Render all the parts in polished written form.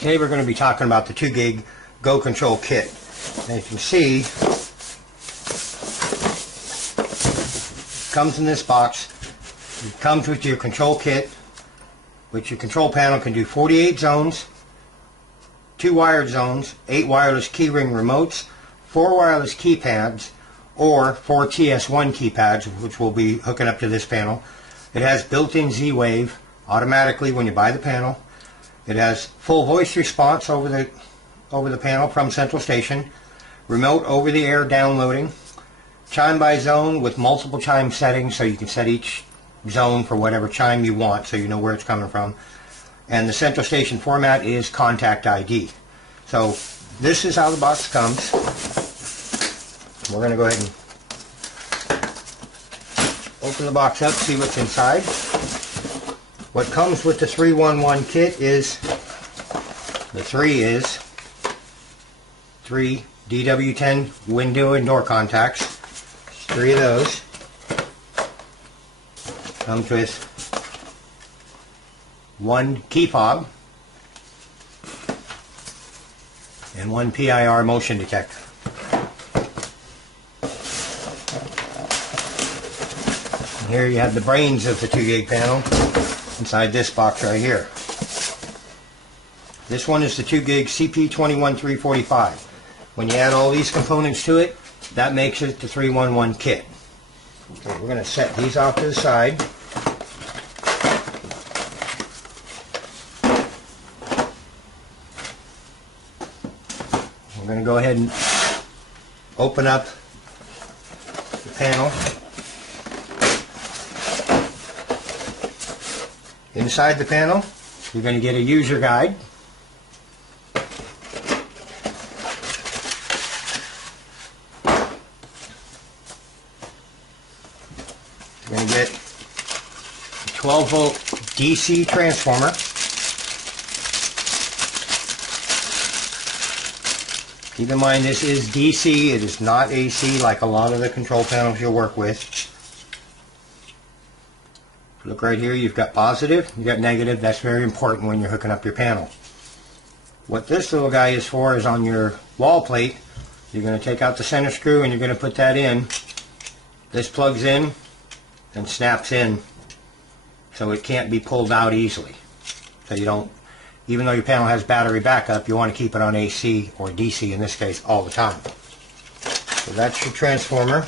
Today we're going to be talking about the 2 gig Go Control kit. And you can see, it comes in this box. It comes with your control kit, which your control panel can do 48 zones, 2 wired zones, 8 wireless keyring remotes, 4 wireless keypads, or 4 TS1 keypads, which will be hooking up to this panel. It has built-in Z-Wave automatically when you buy the panel. It has full voice response over the panel from Central Station, remote over-the-air downloading, chime by zone with multiple chime settings, so you can set each zone for whatever chime you want, so you know where it's coming from. And the Central Station format is Contact ID. So this is how the box comes. We're going to go ahead and open the box up, see what's inside. What comes with the 311 kit is, the 3 is 3 DW10 window and door contacts. 3 of those. Comes with 1 key fob and 1 PIR motion detector. And here you have the brains of the 2 gig panel inside this box right here. This one is the 2 gig CP21345. When you add all these components to it, that makes it the 311 kit. Okay, we're going to set these off to the side. We're going to go ahead and open up the panel. Inside the panel, you're going to get a user guide. You're going to get a 12-volt DC transformer. Keep in mind this is DC, it is not AC like a lot of the control panels you'll work with. Look right here, you've got positive, you've got negative. That's very important when you're hooking up your panel. What this little guy is for is on your wall plate. You're going to take out the center screw and you're going to put that in. This plugs in and snaps in, so it can't be pulled out easily. So you don't, even though your panel has battery backup, you want to keep it on AC or DC in this case all the time. So that's your transformer.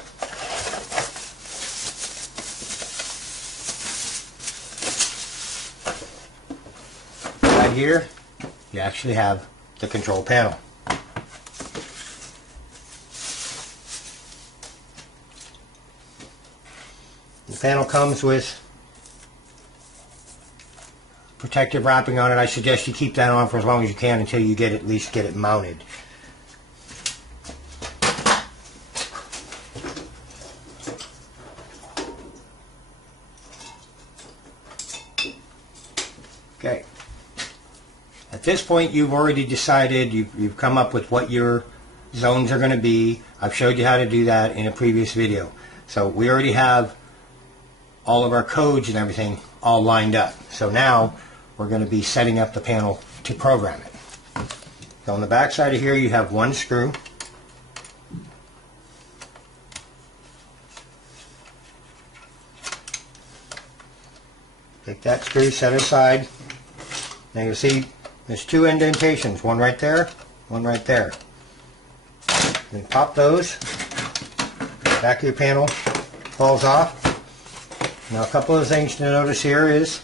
Right here, you actually have the control panel. The panel comes with protective wrapping on it. I suggest you keep that on for as long as you can until you at least get it mounted. Okay. At this point, you've already decided, you've come up with what your zones are going to be. I've showed you how to do that in a previous video. So we already have all of our codes and everything all lined up. So now we're going to be setting up the panel to program it. So on the back side of here you have 1 screw. Take that screw, set it aside. Now you'll see there's 2 indentations, one right there, one right there. Then pop those, back of your panel falls off. Now a couple of things to notice here is,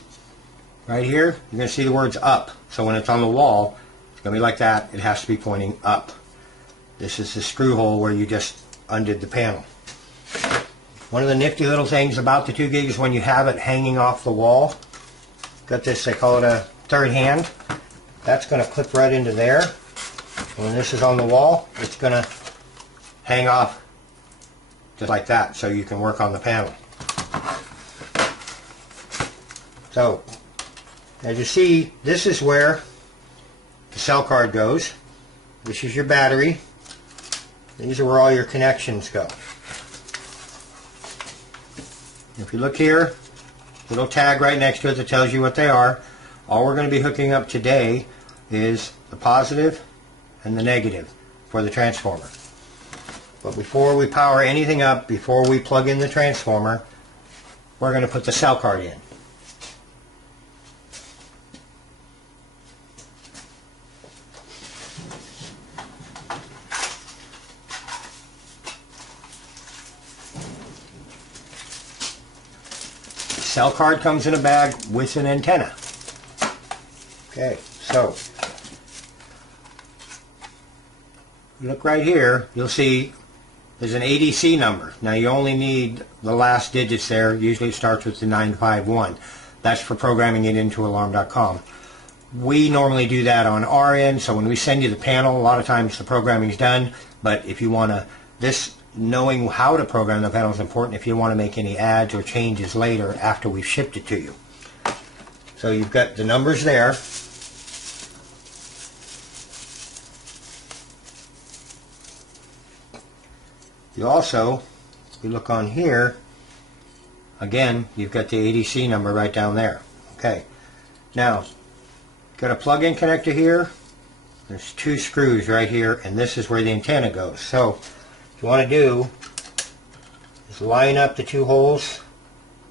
right here, you're going to see the words up. So when it's on the wall, it's going to be like that. It has to be pointing up. This is the screw hole where you just undid the panel. One of the nifty little things about the 2 gig is when you have it hanging off the wall, got this, they call it a third hand. That's going to clip right into there. When this is on the wall, it's going to hang off just like that, so you can work on the panel. So, as you see, this is where the cell card goes. This is your battery. These are where all your connections go. If you look here, little tag right next to it that tells you what they are. All we're going to be hooking up today is the positive and the negative for the transformer. But before we power anything up, before we plug in the transformer, we're going to put the cell card in. The cell card comes in a bag with an antenna. Okay, so look right here, you'll see there's an ADC number. Now you only need the last digits there. Usually it starts with the 951. That's for programming it into alarm.com. We normally do that on our end, so when we send you the panel, a lot of times the programming is done. But if you want to, knowing how to program the panel is important if you want to make any adds or changes later after we've shipped it to you. So you've got the numbers there. You also, if you look on here, again, you've got the ADC number right down there. Okay. Now, got a plug-in connector here. There's two screws right here, and this is where the antenna goes. So, what you want to do is line up the two holes.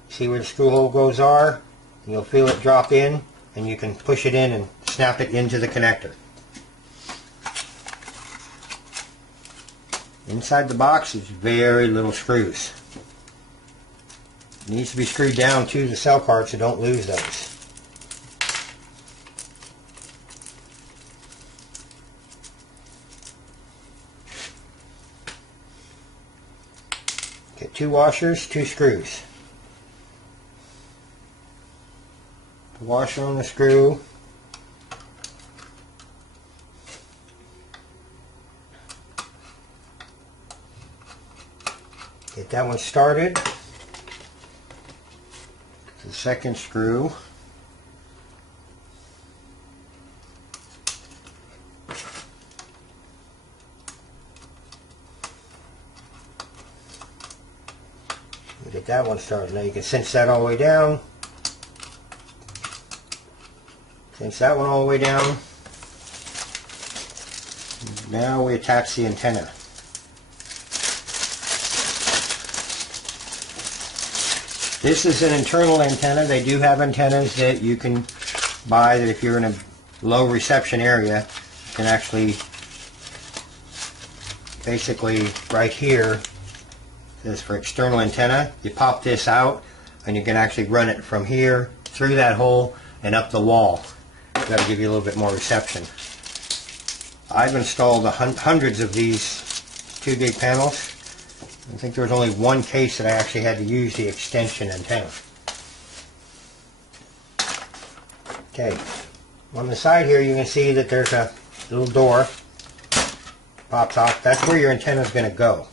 See where the screw hole goes are, and you'll feel it drop in, and you can push it in and snap it into the connector. Inside the box is very little screws. It needs to be screwed down to the cell card, so don't lose those. Get two washers, two screws. The washer on the screw. Get that one started. The second screw. Get that one started. Now you can cinch that all the way down. Cinch that one all the way down. Now we attach the antenna. This is an internal antenna. They do have antennas that you can buy that if you're in a low reception area, you can actually, basically right here, this is for external antenna. You pop this out and you can actually run it from here through that hole and up the wall. That'll give you a little bit more reception. I've installed hundreds of these 2 gig panels. I think there was only one case that I actually had to use the extension antenna. Okay, on the side here you can see that there's a little door. Pops off. That's where your antenna is going to go.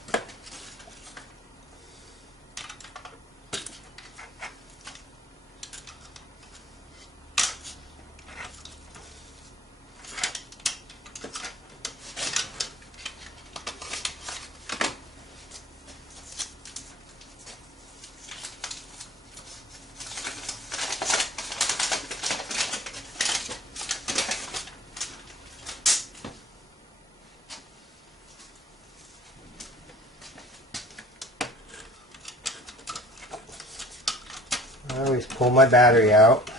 I always pull my battery out.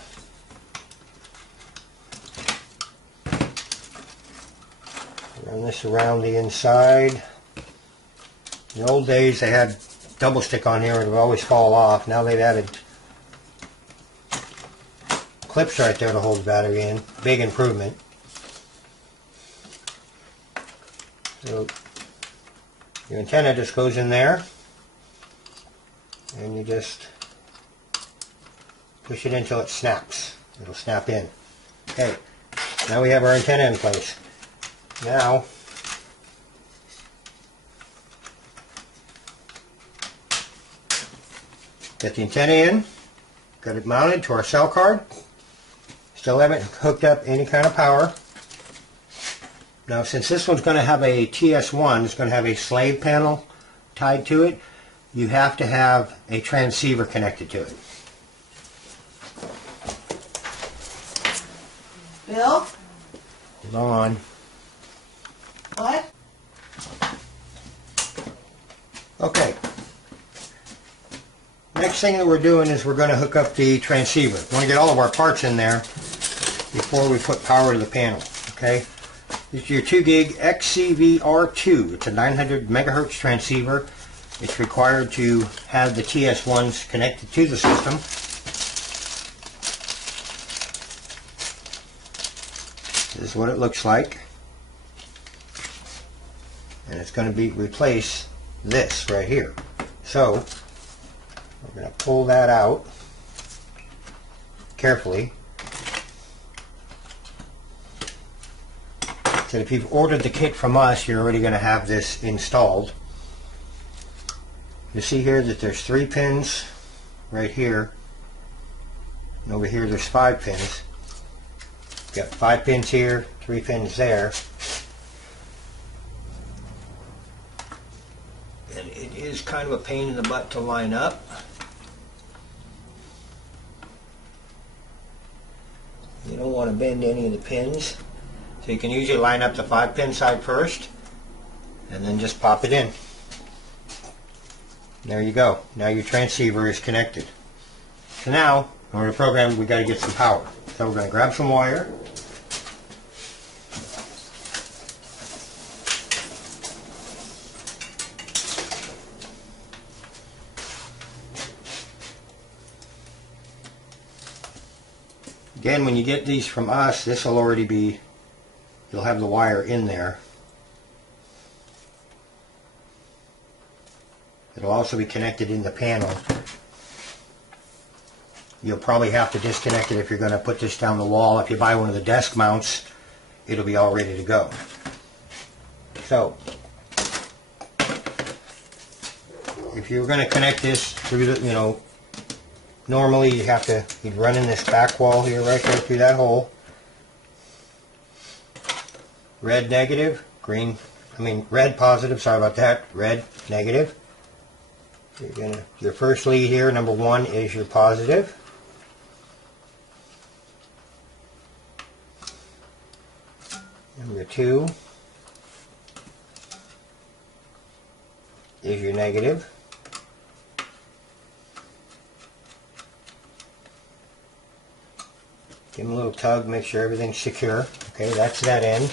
Run this around the inside. In the old days they had double stick on here and it would always fall off. Now they've added clips right there to hold the battery in. Big improvement. So your antenna just goes in there and you just push it until it snaps. It'll snap in. Okay, now we have our antenna in place. Now, get the antenna in, got it mounted to our cell card. Still haven't hooked up any kind of power. Now, since this one's going to have a TS1, it's going to have a slave panel tied to it, you have to have a transceiver connected to it. Bill? Hold on. What? Okay. Next thing that we're doing is we're going to hook up the transceiver. We want to get all of our parts in there before we put power to the panel. Okay. This is your 2 gig XCVR2. It's a 900 megahertz transceiver. It's required to have the TS1s connected to the system. This is what it looks like. And it's going to replace this right here. So we're going to pull that out carefully. So if you've ordered the kit from us, you're already going to have this installed. You see here that there's 3 pins right here, and over here there's 5 pins. You've got 5 pins here, 3 pins there. And it is kind of a pain in the butt to line up. You don't want to bend any of the pins. So you can usually line up the 5-pin side first and then just pop it in. There you go. Now your transceiver is connected. So now, in order to program, we've got to get some power. So we're going to grab some wire. Again, when you get these from us, this will already be, you'll have the wire in there. It'll also be connected in the panel. You'll probably have to disconnect it if you're going to put this down the wall. If you buy one of the desk mounts, it'll be all ready to go. So, if you're going to connect this through the, normally you'd run in this back wall here, right there through that hole. Red negative, red positive, sorry about that, red negative. Your first lead here, number 1, is your positive. Number 2 is your negative. Give them a little tug, make sure everything's secure. Okay, that's that end.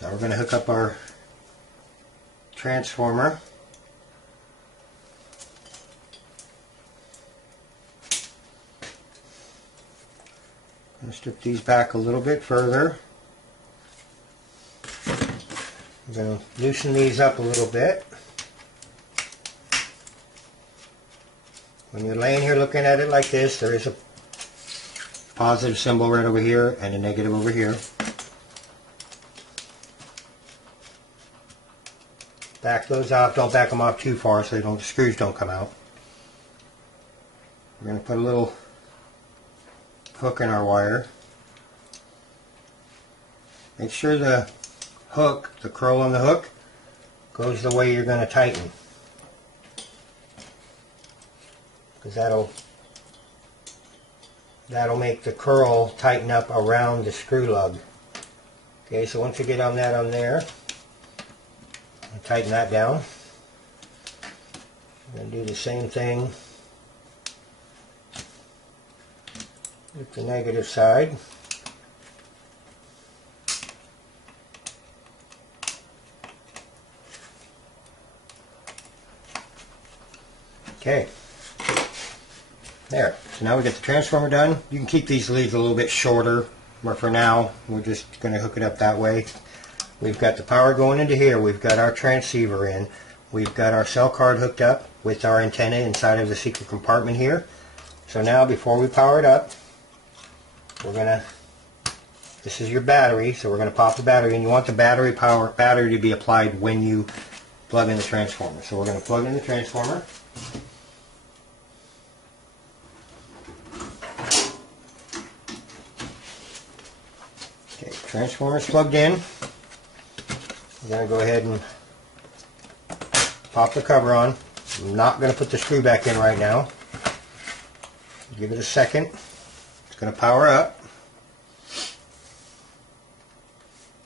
Now we're going to hook up our transformer. I'm going to strip these back a little bit further. I'm going to loosen these up a little bit. When you're laying here looking at it like this, there is a positive symbol right over here and a negative over here. Back those off. Don't back them off too far so the screws don't come out. We're going to put a little hook in our wire. Make sure the hook, the curl on the hook, goes the way you're going to tighten. Because that'll make the curl tighten up around the screw lug. Okay, so once you get on that on there, tighten that down. I'm going to do the same thing with the negative side. Okay. There. So now we get the transformer done. You can keep these leads a little bit shorter, but for now we're just going to hook it up that way. We've got the power going into here. We've got our transceiver in. We've got our cell card hooked up with our antenna inside of the secret compartment here. So now before we power it up, we're going to, this is your battery, so we're going to pop the battery in. You want the battery to be applied when you plug in the transformer. So we're going to plug in the transformer. Okay, transformer's plugged in. I'm going to go ahead and pop the cover on. I'm not going to put the screw back in right now. Give it a second. It's going to power up.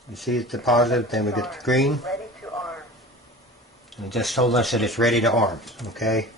You see it's the positive, then we get the green. Ready to arm. And it just told us that it's ready to arm. Okay.